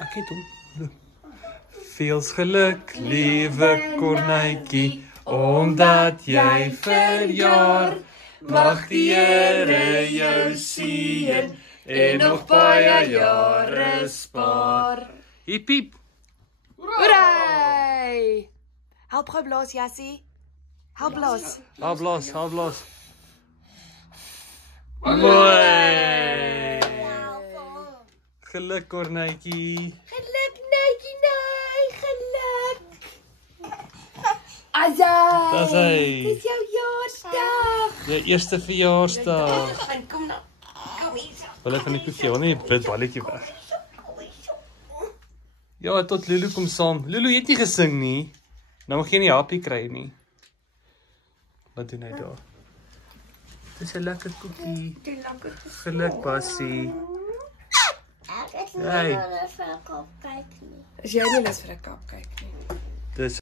Ek het hom. Veels geluk, liewe kornuitjie, omdat jy verjaar. Mag die Here jou seën en nog baie jare spaar. Hiep, hiep. Hoerai! Help gou blaas, Jassie. Help blaas. Haal blaas. Mooi. Geluk, kornuitjie. Geluk, Netjie, geluk. Azai! Dis hy. Dis jou jaarsdag. Jou eerste verjaarsdag. Kom nou. Kom hier. Wil ek van die koekie, wil nie wit balletjie weg. Ja, tot Lulu kom saam. Lulu het nie gesing nie. Nou mag jy nie happie kry nie. Wat doen hy daar? Dis 'n lekker koekie. Geluk, Bassie. Ek is nie Hey. lus vir 'n kop kyk nie. Is jy nie lus vir 'n cupcake nie? Dis